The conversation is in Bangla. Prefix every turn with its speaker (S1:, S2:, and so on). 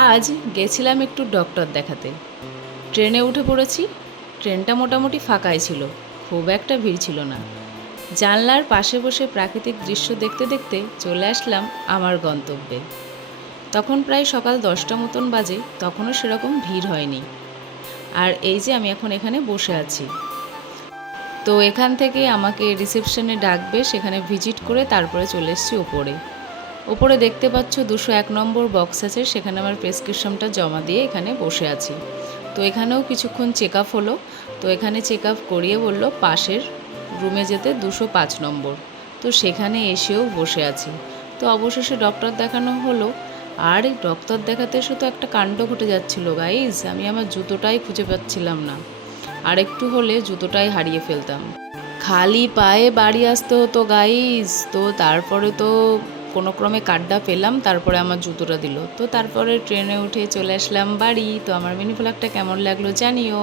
S1: আজ গেছিলাম একটু ডক্টর দেখাতে। ট্রেনে উঠে পড়েছি, ট্রেনটা মোটামুটি ফাঁকাই ছিল, খুব একটা ভিড় ছিল না। জানলার পাশে বসে প্রাকৃতিক দৃশ্য দেখতে দেখতে চলে আসলাম আমার গন্তব্যে। তখন প্রায় সকাল দশটা মতন বাজে, তখনও সেরকম ভিড় হয়নি। আর এই যে আমি এখন এখানে বসে আছি। তো এখান থেকে আমাকে রিসেপশনে ডাকবে, সেখানে ভিজিট করে তারপরে চলে এসেছি ওপরে। ওপরে দেখতে পাচ্ছ দুশো এক নম্বর বক্স আছে, সেখানে আমার প্রেসক্রিপশনটা জমা দিয়ে এখানে বসে আছি। তো এখানেও কিছুক্ষণ চেক আপ হলো, তো এখানে চেক আপ করিয়ে বলল পাশের রুমে যেতে দুশো পাঁচ নম্বর। তো সেখানে এসেও বসে আছি। তো অবশেষে ডক্টর দেখানো হলো। আর ডক্টর দেখাতে এসে তো একটা কাণ্ড ঘটে যাচ্ছিল গাইজ আমি আমার জুতোটাই খুঁজে পাচ্ছিলাম না। আর একটু হলে জুতোটাই হারিয়ে ফেলতাম। খালি পায়ে বাড়ি আসতে হতো গাইজ তো তারপরে তো কোনো ক্রমে কার্ডটা পেলাম, তারপরে আমার জুতোটা দিল। তো তারপরে ট্রেনে উঠে চলে আসলাম বাড়ি। তো আমার মিনি ফ্ল্যাগটা কেমন লাগল জানিও।